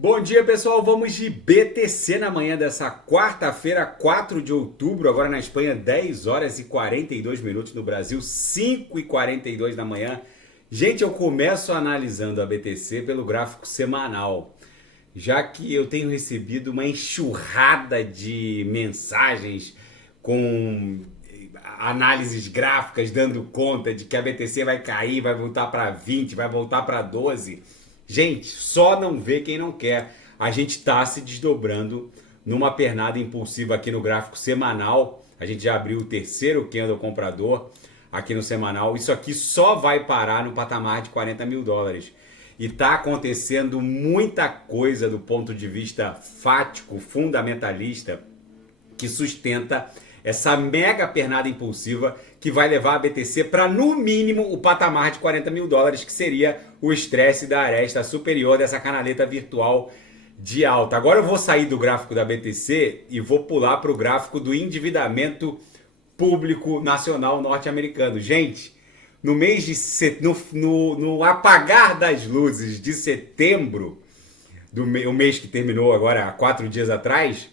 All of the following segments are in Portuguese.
Bom dia, pessoal. Vamos de BTC na manhã dessa quarta-feira, 4 de outubro. Agora na Espanha, 10 horas e 42 minutos. No Brasil, 5 e 42 da manhã. Gente, eu começo analisando a BTC pelo gráfico semanal, já que eu tenho recebido uma enxurrada de mensagens com análises gráficas dando conta de que a BTC vai cair, vai voltar para 20, vai voltar para 12. Gente, só não vê quem não quer. A gente está se desdobrando numa pernada impulsiva aqui no gráfico semanal. A gente já abriu o terceiro candle comprador aqui no semanal. Isso aqui só vai parar no patamar de 40 mil dólares. E está acontecendo muita coisa do ponto de vista fático, fundamentalista, que sustenta essa mega pernada impulsiva que vai levar a BTC para, no mínimo, o patamar de 40 mil dólares, que seria o estresse da aresta superior dessa canaleta virtual de alta. Agora eu vou sair do gráfico da BTC e vou pular para o gráfico do endividamento público nacional norte-americano. Gente, no mês de no apagar das luzes de setembro, o mês que terminou agora há 4 dias atrás,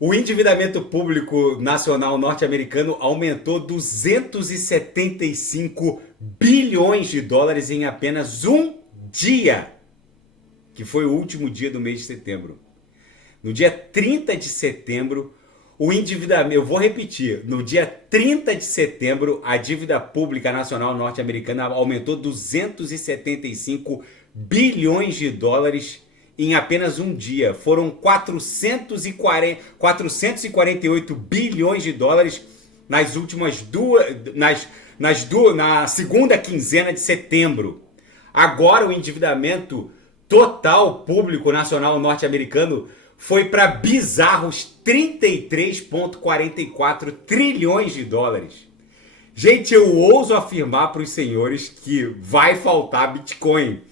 o endividamento público nacional norte-americano aumentou 275 bilhões de dólares em apenas um dia, que foi o último dia do mês de setembro. No dia 30 de setembro, o endividamento, eu vou repetir, no dia 30 de setembro, a dívida pública nacional norte-americana aumentou 275 bilhões de dólares em apenas um dia. Foram 448 bilhões de dólares nas últimas na segunda quinzena de setembro. Agora o endividamento total público nacional norte-americano foi para bizarros 33,44 trilhões de dólares. Gente, eu ouso afirmar para os senhores que vai faltar Bitcoin.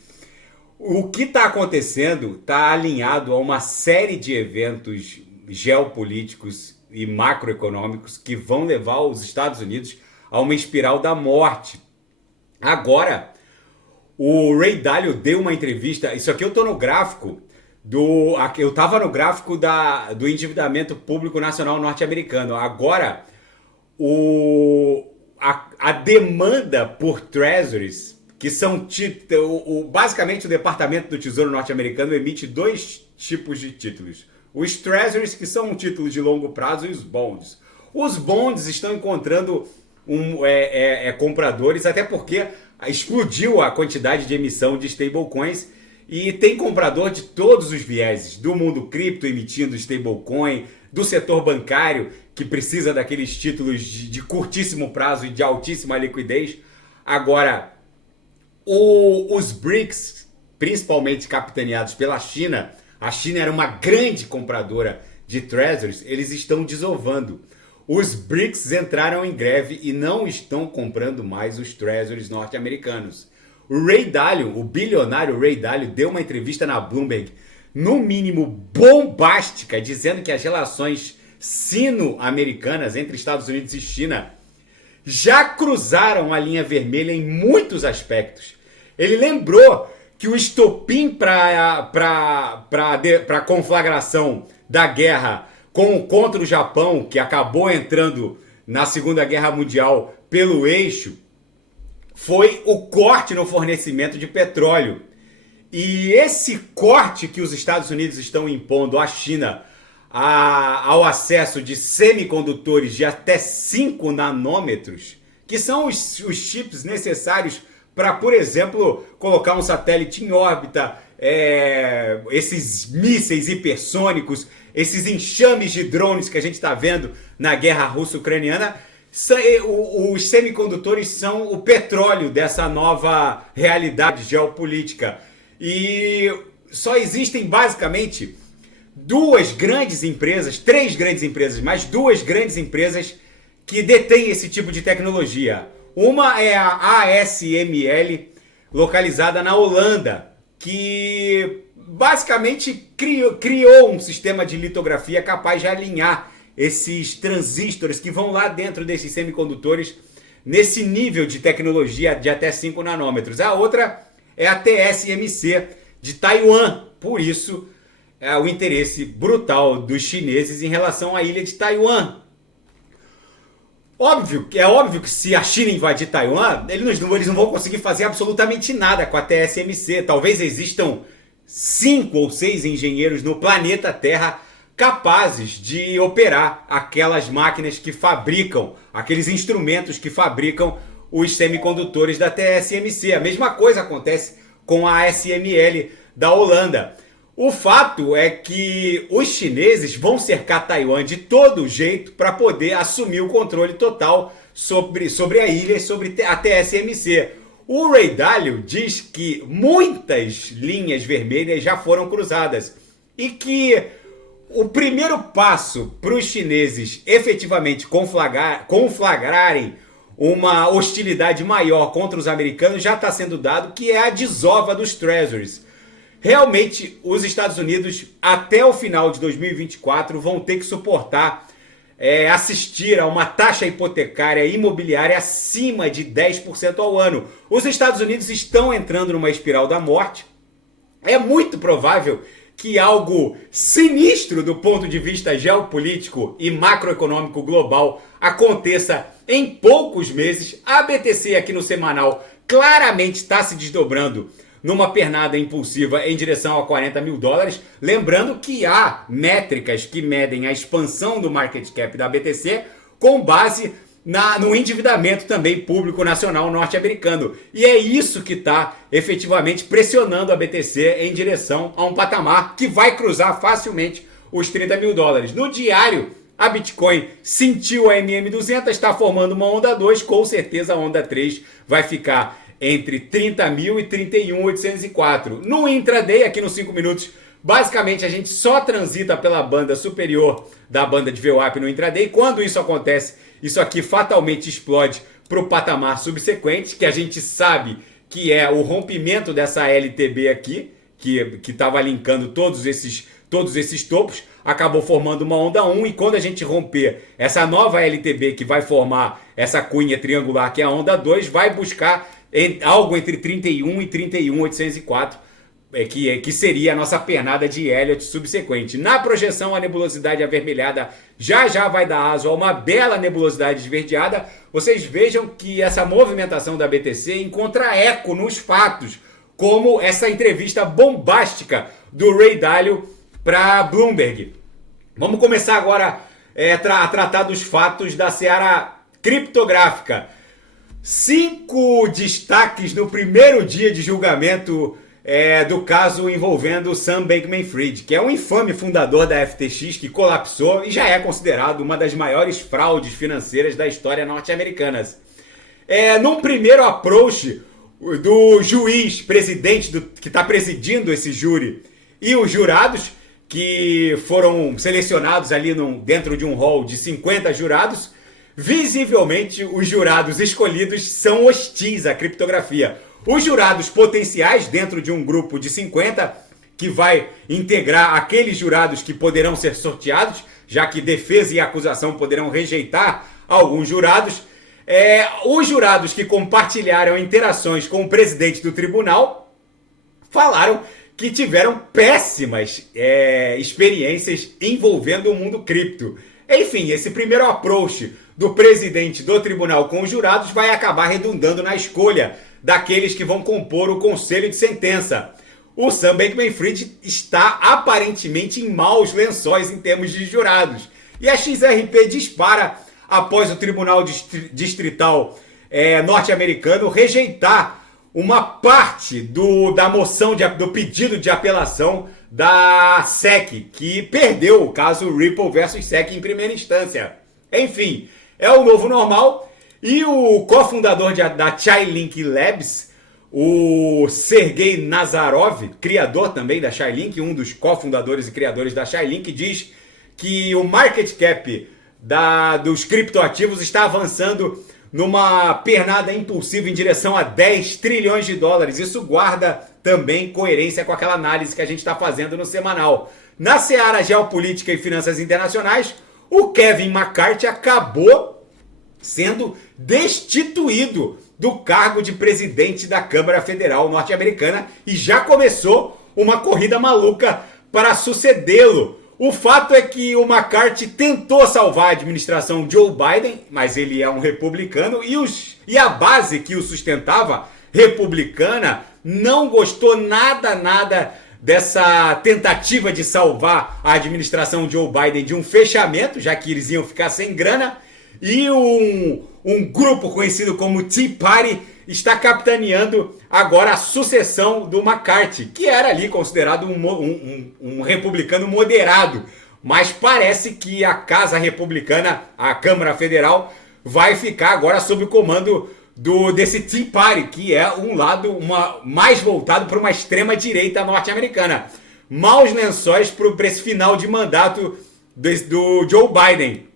O que está acontecendo está alinhado a uma série de eventos geopolíticos e macroeconômicos que vão levar os Estados Unidos a uma espiral da morte. Agora, o Ray Dalio deu uma entrevista. Isso aqui eu estou no gráfico eu estava no gráfico do endividamento público nacional norte-americano. Agora, a demanda por treasuries, que são basicamente o Departamento do Tesouro norte-americano emite dois tipos de títulos. Os treasuries, que são títulos de longo prazo, e os bonds. Os bonds estão encontrando compradores, até porque explodiu a quantidade de emissão de stablecoins e tem comprador de todos os vieses, do mundo cripto emitindo stablecoin, do setor bancário que precisa daqueles títulos de curtíssimo prazo e de altíssima liquidez. Agora, os BRICS, principalmente capitaneados pela China, a China era uma grande compradora de treasuries, eles estão desovando. Os BRICS entraram em greve e não estão comprando mais os treasuries norte-americanos. O Ray Dalio, o bilionário Ray Dalio, deu uma entrevista na Bloomberg, no mínimo bombástica, dizendo que as relações sino-americanas entre Estados Unidos e China já cruzaram a linha vermelha em muitos aspectos. Ele lembrou que o estopim para a conflagração da guerra contra o Japão, que acabou entrando na Segunda Guerra Mundial pelo eixo, foi o corte no fornecimento de petróleo. E esse corte que os Estados Unidos estão impondo à China ao acesso de semicondutores de até 5 nanômetros, que são os chips necessários para, por exemplo, colocar um satélite em órbita, esses mísseis hipersônicos, esses enxames de drones que a gente está vendo na guerra russo-ucraniana. Os semicondutores são o petróleo dessa nova realidade geopolítica. E só existem basicamente três grandes empresas, mas duas grandes empresas que detêm esse tipo de tecnologia. Uma é a ASML, localizada na Holanda, que basicamente criou um sistema de litografia capaz de alinhar esses transistores que vão lá dentro desses semicondutores nesse nível de tecnologia de até 5 nanômetros. A outra é a TSMC, de Taiwan. Por isso, o interesse brutal dos chineses em relação à ilha de Taiwan. É óbvio que se a China invadir Taiwan, eles não vão conseguir fazer absolutamente nada com a TSMC. Talvez existam 5 ou 6 engenheiros no planeta Terra capazes de operar aquelas máquinas que fabricam, aqueles instrumentos que fabricam os semicondutores da TSMC. A mesma coisa acontece com a ASML da Holanda. O fato é que os chineses vão cercar Taiwan de todo jeito para poder assumir o controle total sobre a ilha e sobre a TSMC. O Ray Dalio diz que muitas linhas vermelhas já foram cruzadas e que o primeiro passo para os chineses efetivamente conflagrarem uma hostilidade maior contra os americanos já está sendo dado, que é a desova dos Treasuries. Realmente, os Estados Unidos, até o final de 2024, vão ter que suportar assistir a uma taxa hipotecária imobiliária acima de 10% ao ano. Os Estados Unidos estão entrando numa espiral da morte. É muito provável que algo sinistro do ponto de vista geopolítico e macroeconômico global aconteça em poucos meses. A BTC aqui no semanal claramente está se desdobrando numa pernada impulsiva em direção a $40 mil. Lembrando que há métricas que medem a expansão do market cap da BTC com base no endividamento também público nacional norte-americano. E é isso que está efetivamente pressionando a BTC em direção a um patamar que vai cruzar facilmente os $30 mil. No diário, a Bitcoin sentiu a MM200, está formando uma onda 2, com certeza a onda 3 vai ficar entre 30 mil e 31.804. No intraday, aqui nos 5 minutos, basicamente a gente só transita pela banda superior da banda de VWAP no intraday. Quando isso acontece, isso aqui fatalmente explode para o patamar subsequente, que a gente sabe que é o rompimento dessa LTB aqui, que estava linkando todos esses topos, acabou formando uma onda 1, e quando a gente romper essa nova LTB que vai formar essa cunha triangular, que é a onda 2, vai buscar algo entre 31 e 31.804, que seria a nossa pernada de Elliott subsequente. Na projeção, a nebulosidade avermelhada já vai dar aso a uma bela nebulosidade esverdeada. Vocês vejam que essa movimentação da BTC encontra eco nos fatos, como essa entrevista bombástica do Ray Dalio para Bloomberg. Vamos começar agora a tratar dos fatos da seara criptográfica. 5 destaques no primeiro dia de julgamento do caso envolvendo Sam Bankman-Fried, que é um infame fundador da FTX que colapsou e já é considerado uma das maiores fraudes financeiras da história norte-americana. Num primeiro approach do juiz presidente que está presidindo esse júri e os jurados, que foram selecionados ali dentro de um hall de 50 jurados, visivelmente os jurados escolhidos são hostis à criptografia. Os jurados potenciais dentro de um grupo de 50, que vai integrar aqueles jurados que poderão ser sorteados, já que defesa e acusação poderão rejeitar alguns jurados. Os jurados que compartilharam interações com o presidente do tribunal falaram que tiveram péssimas experiências envolvendo o mundo cripto. Enfim, esse primeiro approach do presidente do tribunal com os jurados vai acabar redundando na escolha daqueles que vão compor o conselho de sentença. O Sam Bankman-Fried está aparentemente em maus lençóis em termos de jurados. E a XRP dispara após o Tribunal Distrital norte-americano rejeitar uma parte da moção do pedido de apelação da SEC, que perdeu o caso Ripple versus SEC em primeira instância. Enfim, é o novo normal. E o cofundador da Chainlink Labs, o Sergei Nazarov, criador também da Chainlink, um dos cofundadores e criadores da Chainlink, diz que o market cap dos criptoativos está avançando numa pernada impulsiva em direção a 10 trilhões de dólares. Isso guarda também coerência com aquela análise que a gente está fazendo no semanal. Na seara geopolítica e finanças internacionais, o Kevin McCarthy acabou sendo destituído do cargo de presidente da Câmara Federal norte-americana e já começou uma corrida maluca para sucedê-lo. O fato é que o McCarthy tentou salvar a administração Joe Biden, mas ele é um republicano e a base que o sustentava, republicana, não gostou nada dessa tentativa de salvar a administração Joe Biden de um fechamento, já que eles iam ficar sem grana, e um grupo conhecido como Tea Party está capitaneando agora a sucessão do McCarthy, que era ali considerado um republicano moderado, mas parece que a Casa Republicana, a Câmara Federal, vai ficar agora sob o comando desse Tea Party, que é um lado mais voltado para uma extrema-direita norte-americana. Maus lençóis para esse final de mandato do Joe Biden.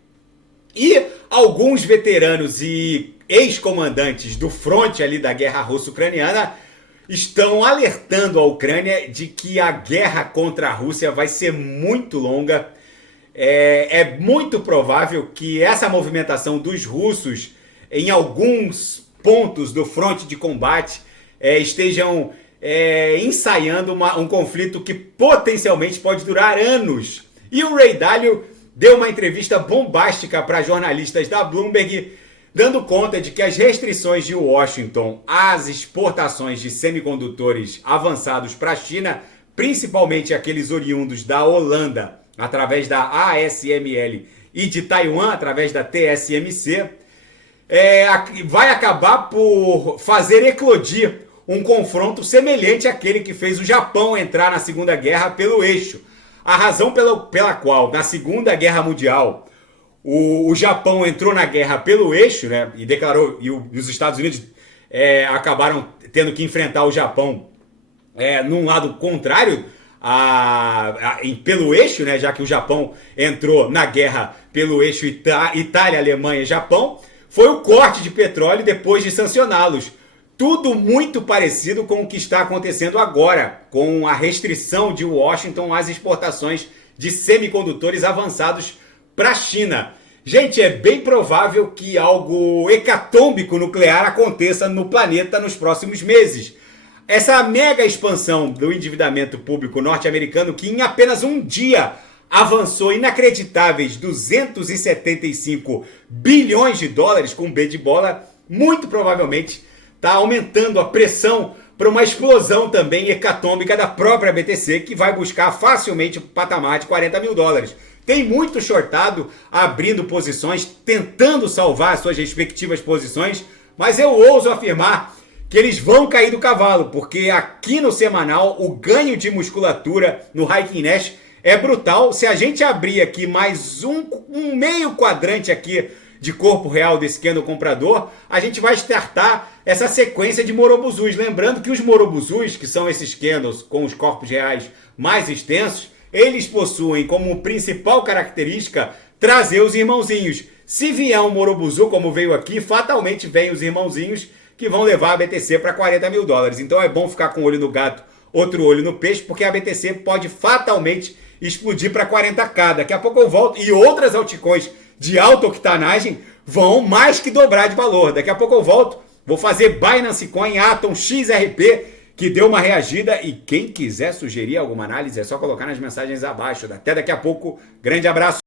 E alguns veteranos e ex-comandantes do fronte ali da guerra russo-ucraniana estão alertando a Ucrânia de que a guerra contra a Rússia vai ser muito longa. É muito provável que essa movimentação dos russos em alguns pontos do fronte de combate estejam ensaiando um conflito que potencialmente pode durar anos. E o Ray Dalio deu uma entrevista bombástica para jornalistas da Bloomberg, dando conta de que as restrições de Washington às exportações de semicondutores avançados para a China, principalmente aqueles oriundos da Holanda, através da ASML, e de Taiwan, através da TSMC, vai acabar por fazer eclodir um confronto semelhante àquele que fez o Japão entrar na Segunda Guerra pelo eixo. A razão pela qual, na Segunda Guerra Mundial, o Japão entrou na guerra pelo eixo, né, e declarou, e os Estados Unidos acabaram tendo que enfrentar o Japão num lado contrário pelo eixo, né, já que o Japão entrou na guerra pelo eixo Itália, Alemanha e Japão, foi o corte de petróleo depois de sancioná-los. Tudo muito parecido com o que está acontecendo agora, com a restrição de Washington às exportações de semicondutores avançados para a China. Gente, é bem provável que algo hecatômbico nuclear aconteça no planeta nos próximos meses. Essa mega expansão do endividamento público norte-americano, que em apenas um dia avançou inacreditáveis 275 bilhões de dólares com B de bola, muito provavelmente está aumentando a pressão para uma explosão também hecatômica da própria BTC, que vai buscar facilmente o patamar de 40 mil dólares. Tem muito shortado abrindo posições, tentando salvar as suas respectivas posições, mas eu ouso afirmar que eles vão cair do cavalo, porque aqui no semanal o ganho de musculatura no Heikin Nash é brutal. Se a gente abrir aqui mais um meio quadrante aqui de corpo real desse candle comprador, a gente vai startar essa sequência de Morobuzus. Lembrando que os Morobuzus, que são esses candles com os corpos reais mais extensos, eles possuem como principal característica trazer os irmãozinhos. Se vier um Morobuzu, como veio aqui, fatalmente vem os irmãozinhos que vão levar a BTC para 40 mil dólares. Então é bom ficar com um olho no gato, outro olho no peixe, porque a BTC pode fatalmente explodir para 40k. Daqui a pouco eu volto e outras altcoins de alta octanagem vão mais que dobrar de valor. Daqui a pouco eu volto, vou fazer Binance Coin, Atom, XRP, que deu uma reagida, e quem quiser sugerir alguma análise é só colocar nas mensagens abaixo. Até daqui a pouco, grande abraço.